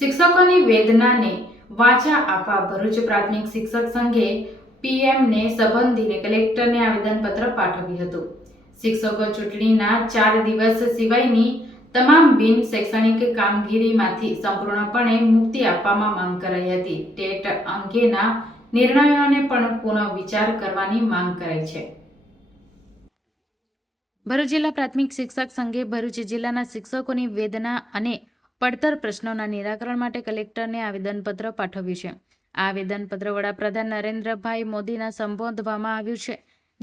શિક્ષકોની વેદનાને વાચા આપવા ભરૂચ પ્રાથમિક શિક્ષક સંઘે પીએમને સંબંધીને કલેક્ટરને આવેદનપત્ર પાઠવ્યું હતું શિક્ષકો ચૂંટણીના ચાર દિવસ સિવાયની તમામ બિન શૈક્ષણિક કામગીરીમાંથી સંપૂર્ણપણે મુક્તિ આપવામાં માંગ કરાઈ હતી ટેટ અંગેના નિર્ણયોને પણ પુનઃ વિચાર કરવાની માંગ કરાઈ છે ભરૂચ જિલ્લા પ્રાથમિક શિક્ષક સંઘે ભરૂચ જિલ્લાના શિક્ષકોની વેદના અને પડતર પ્રશ્નોના નિરાકરણ માટે કલેક્ટરને આવેદનપત્ર પાઠવ્યું છે આ આવેદનપત્ર વડાપ્રધાન નરેન્દ્રભાઈ મોદીના સંબોધવામાં આવ્યું છે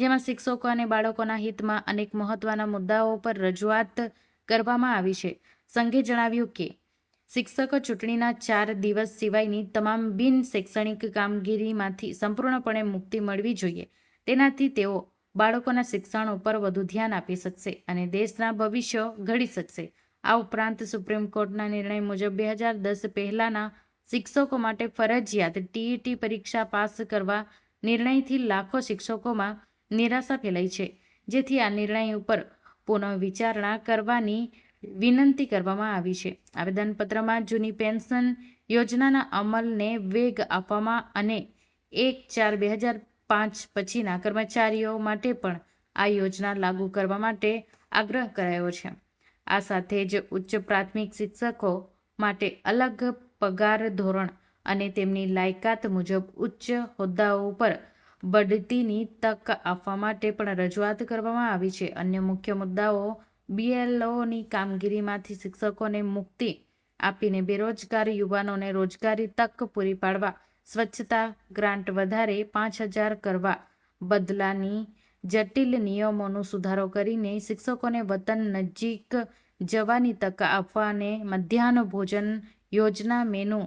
જેમાં શિક્ષકો અને બાળકોના હિતમાં અનેક મહત્વના મુદ્દાઓ પર રજૂઆત કરવામાં આવી છે સંઘે જણાવ્યું કે શિક્ષકો ચૂંટણીના ચાર દિવસ સિવાયની તમામ બિન શૈક્ષણિક કામગીરીમાંથી સંપૂર્ણપણે મુક્તિ મળવી જોઈએ તેનાથી તેઓ બાળકોના શિક્ષણ ઉપર વધુ ધ્યાન આપી શકશે અને દેશના ભવિષ્ય ઘડી શકશે આ ઉપરાંત સુપ્રીમ કોર્ટના નિર્ણય મુજબ બે હજાર દસ પહેલાંના શિક્ષકો માટે ફરજિયાત ટીઈટી પરીક્ષા પાસ કરવા નિર્ણયથી લાખો શિક્ષકોમાં નિરાશા ફેલાઈ છે જેથી આ નિર્ણય ઉપર પુનઃ વિચારણા કરવાની વિનંતી કરવામાં આવી છે આવેદનપત્રમાં જૂની પેન્શન યોજનાના અમલને વેગ આપવામાં અને એક ચાર બે હજાર પાંચ પછીના કર્મચારીઓ માટે પણ આ યોજના લાગુ કરવા માટે આગ્રહ કરાયો છે આ સાથે જ ઉચ્ચ પ્રાથમિક શિક્ષકો માટે અલગ પગાર ધોરણ અને તેમની લાયકાત મુજબ ઉચ્ચ હોદ્દાઓ પર બઢતીની તક આપવા માટે પણ રજૂઆત કરવામાં આવી છે અન્ય મુખ્ય મુદ્દાઓ બીએલઓની કામગીરીમાંથી શિક્ષકોને મુક્તિ આપીને બેરોજગાર યુવાનોને રોજગારી તક પૂરી પાડવા સ્વચ્છતા ગ્રાન્ટ વધારે પાંચ હજાર કરવા બદલાની જટિલ નિયમોનો સુધારો કરીને શિક્ષકોને વતન નજીક જવાની તક આપવા મધ્યાહન ભોજન યોજના મેનુ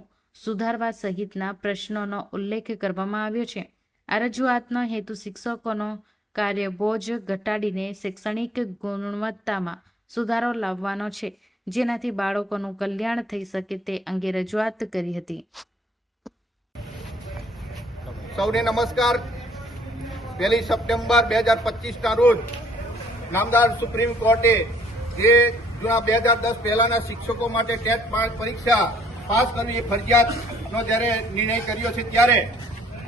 સુધારવા સહિતના પ્રશ્નોનો ઉલ્લેખ કરવામાં આવ્યો છે આ રજૂઆતનો હેતુ શિક્ષકોનો કાર્યબોજ ઘટાડીને શૈક્ષણિક ગુણવત્તામાં સુધારો લાવવાનો છે જેનાથી બાળકોનું કલ્યાણ થઈ શકે તે અંગે રજૂઆત કરી હતી સૌને નમસ્કાર પહેલી સપ્ટેમ્બર બે હજાર પચીસના રોજ નામદાર સુપ્રીમ કોર્ટે જે જૂના બે હજાર દસ પહેલાના શિક્ષકો માટે ટેટ પરીક્ષા પાસ કરવી એ ફરજિયાતનો જ્યારે નિર્ણય કર્યો છે ત્યારે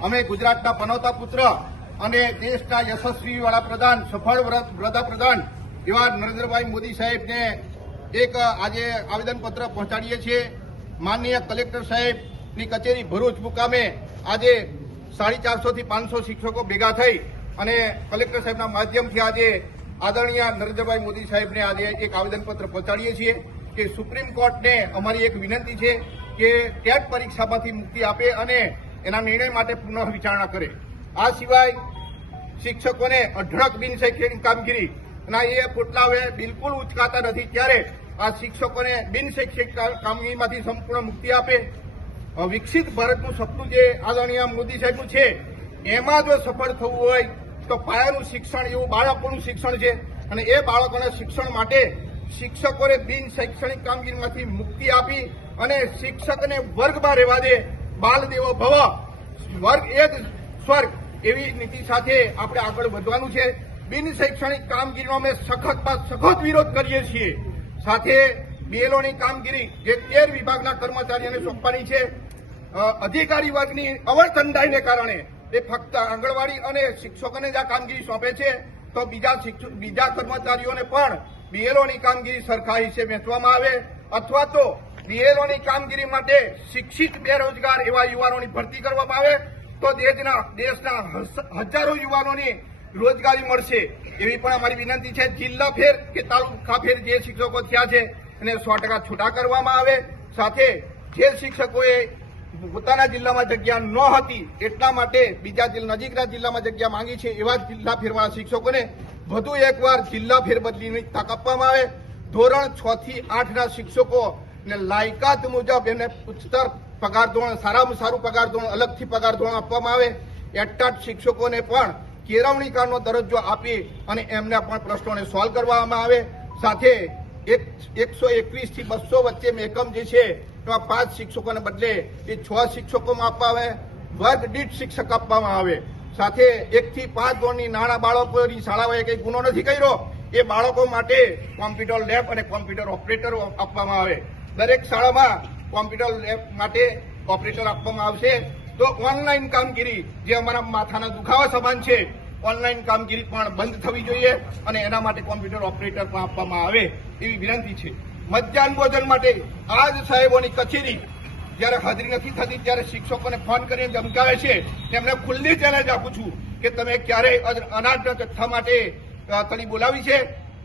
અમે ગુજરાતના પનોતા પુત્ર અને દેશના યશસ્વી વડાપ્રધાન સફળ વડાપ્રધાન એવા નરેન્દ્રભાઈ મોદી સાહેબને એક આજે આવેદનપત્ર પહોંચાડીએ છીએ માનનીય કલેક્ટર સાહેબની કચેરી ભરૂચ મુકામે આજે સાડી ચારસોથી પાંચસો શિક્ષકો ભેગા થઈ અને કલેક્ટર સાહેબના માધ્યમથી આજે આદરણીય નરેન્દ્રભાઈ મોદી સાહેબને આજે એક આવેદનપત્ર પહોંચાડીએ છીએ કે સુપ્રીમ કોર્ટને અમારી એક વિનંતી છે કે ટેટ પરીક્ષામાંથી મુક્તિ આપે અને એના નિર્ણય માટે પુનઃ વિચારણા કરે આ સિવાય શિક્ષકોને અઢળક બિનશૈક્ષણિક કામગીરી ના એ પોટલાવે બિલકુલ ઉચકાતા નથી ત્યારે આ શિક્ષકોને બિનશૈક્ષિક કામગીરીમાંથી સંપૂર્ણ મુક્તિ આપે વિકસિત ભારતનું સપનું જે આદરણીય મોદી સાહેબનું છે એમાં જો સફળ થવું હોય તો પાયાનું શિક્ષણ એવું બાળકોનું શિક્ષણ છે અને એ બાળકોને શિક્ષણ માટે શિક્ષકોને બિન શૈક્ષણિક કામગીરીમાંથી મુક્તિ આપી અને શિક્ષકને વર્ગમાં રહેવા દે બાલ દેવો ભવ વર્ગ એ જ સ્વર્ગ એવી નીતિ સાથે આપણે આગળ વધવાનું છે બિન શૈક્ષણિક કામગીરીનો અમે સખતમાં સખત વિરોધ કરીએ છીએ સાથે બીએલઓની કામગીરી જે તેર વિભાગના કર્મચારીઓને સોંપવાની છે અધિકારી વર્ગની અવરઠંડાઈને કારણે એ ફક્ત આંગણવાડી અને શિક્ષકોને જ આ કામગીરી સોંપે છે તો બીજા બીજા કર્મચારીઓને પણ બીએલઓની કામગીરી સરખા હિસ્સે વહેંચવામાં આવે અથવા તો બીએલઓની કામગીરી માટે શિક્ષિત બેરોજગાર એવા યુવાનોની ભરતી કરવામાં આવે તો દેશના દેશના હજારો યુવાનોની રોજગારી મળશે એવી પણ અમારી વિનંતી છે જિલ્લા ફેર કે તાલુકા ફેર જે શિક્ષકો થયા છે એને સો ટકા છૂટા કરવામાં આવે સાથે જે શિક્ષકોએ પોતાના જિલ્લામાં જગ્યા ન હતી એટલા માટે બીજા નજીકના જિલ્લામાં જગ્યા માંગી છે એવા જિલ્લા ફેરવાના શિક્ષકોને વધુ એકવાર જિલ્લા ફેરબદલીની તક આપવામાં આવે ધોરણ છ થી આઠના શિક્ષકોને લાયકાત મુજબ એમને ઉચ્ચતર પગાર ધોરણ સારામાં સારું પગાર ધોરણ અલગથી પગાર ધોરણ આપવામાં આવે એટલા શિક્ષકોને પણ કેળવણીકારનો દરજ્જો આપી અને એમના પણ પ્રશ્નોને સોલ્વ કરવામાં આવે સાથે એક એકસો એકવીસ થી બસો વચ્ચે મહેકમ જે છે એમાં પાંચ શિક્ષકોને બદલે એ છ શિક્ષકોમાં આપવા આવે વર્ગ દીઠ શિક્ષક આપવામાં આવે સાથે એકથી પાંચ ધોરણની નાના બાળકોની શાળાઓએ કંઈ ગુનો નથી કર્યો એ બાળકો માટે કોમ્પ્યુટર લેબ અને કોમ્પ્યુટર ઓપરેટર આપવામાં આવે દરેક શાળામાં કોમ્પ્યુટર લેબ માટે ઓપરેટર આપવામાં આવશે તો ઓનલાઈન કામગીરી જે અમારા માથાના દુખાવા સમાન છે ઓનલાઈન કામગીરી પણ બંધ થવી જોઈએ અને એના માટે કોમ્પ્યુટર ઓપરેટર પણ આપવામાં આવે એવી વિનંતી છે મધ્યાહન ભોજન માટે આજ સાહેબોની કચેરી જ્યારે હાજરી નથી થતી ત્યારે શિક્ષકોને ફોન કરીને ધમકાવે છે તેમને ખુલ્લી ચેલેન્જ આપું છું કે તમે ક્યારે અનાજ જથ્થા માટે કડી બોલાવી છે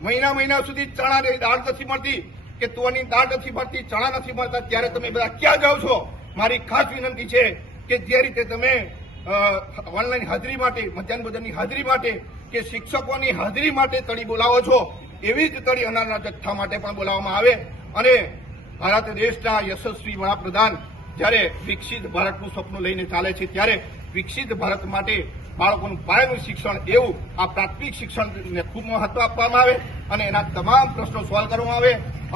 મહિના મહિના સુધી ચણાની દાળ નથી મળતી કે તોની દાળ નથી મળતી ચણા નથી મળતા ત્યારે તમે બધા ક્યાં જાઓ છો મારી ખાસ વિનંતી છે કે જે રીતે તમે ઓનલાઈન હાજરી માટે મધ્યાહન ભોજનની હાજરી માટે કે શિક્ષકોની હાજરી માટે તળી બોલાવો છો એવી જ તળી અનારના જથ્થા માટે પણ બોલાવવામાં આવે અને ભારત દેશના યશસ્વી વડાપ્રધાન જ્યારે વિકસિત ભારતનું સપનું લઈને ચાલે છે ત્યારે વિકસિત ભારત માટે બાળકોનું પાયાનું શિક્ષણ એવું આ પ્રાથમિક શિક્ષણને ખૂબ મહત્વ આપવામાં આવે અને એના તમામ પ્રશ્નો સોલ્વ કરવામાં આવે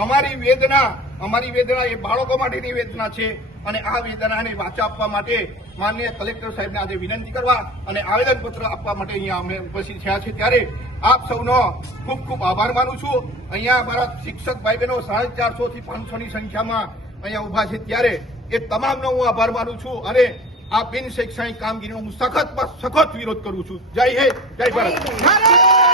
અમારી વેદના અમારી વેદના એ બાળકો માટેની વેદના છે અને આ વેદનાને વાંચા આપવા માટે માન્ય કલેક્ટર સાહેબને આજે વિનંતી કરવા અને આવેદનપત્ર આપવા માટે અહીંયા અમે ઉપસ્થિત થયા છે ત્યારે આપ સૌનો ખૂબ ખૂબ આભાર માનું છું અહીંયા અમારા શિક્ષક ભાઈ બહેનો સાડા ચારસોથી પાંચસોની સંખ્યામાં અહીંયા ઊભા છે ત્યારે એ તમામનો હું આભાર માનું છું અને આ બિન શૈક્ષણિક કામગીરીનો હું સખતમાં સખત વિરોધ કરું છું જય હિન્દ જય ભારત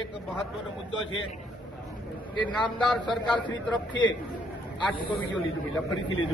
એક મહત્વનો મુદ્દો છે કે નામદાર સરકાર શ્રી તરફથી આઠ વિજય લીધું ફરીથી લીધું